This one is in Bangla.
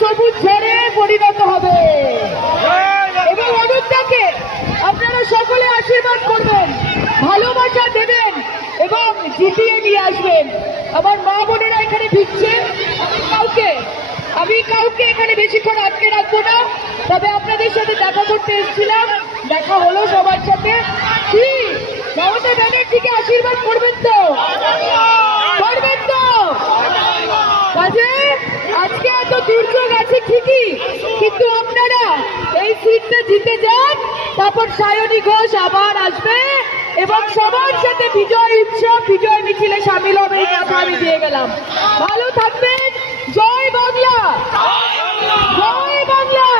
সবুজ ঝড়ে পরিণত হবে। এবং অযোধ্যাকে আপনারা সকলে আশীর্বাদ করবেন, ভালোবাসা দেবেন এবং জিতিয়ে নিয়ে আসবেন। আমার মা বোনেরা এখানে ভিড়ছে, আমি কাউকে এখানে বেশিক্ষণ আটকে রাখবো না। তবে আপনাদের সাথে দেখা করতে এসেছিলাম, দেখা হলো সবার সাথে। কি মমতা ব্যানার্জিকে আশীর্বাদ করবেন তো? করবেন তো? কাজে আজকে এত দুর্যোগ আছে ঠিকই, কিন্তু আপনারা এই সিটটা জিতে যান, তারপর সায়নী ঘোষ আবার আসবে এবং সবার সাথে বিজয় উৎসব, বিজয় মিছিলে সামিল হবে। এই কথা আমি দিয়ে গেলাম। ভালো থাকবেন। জয় বাংলা, জয় বাংলা।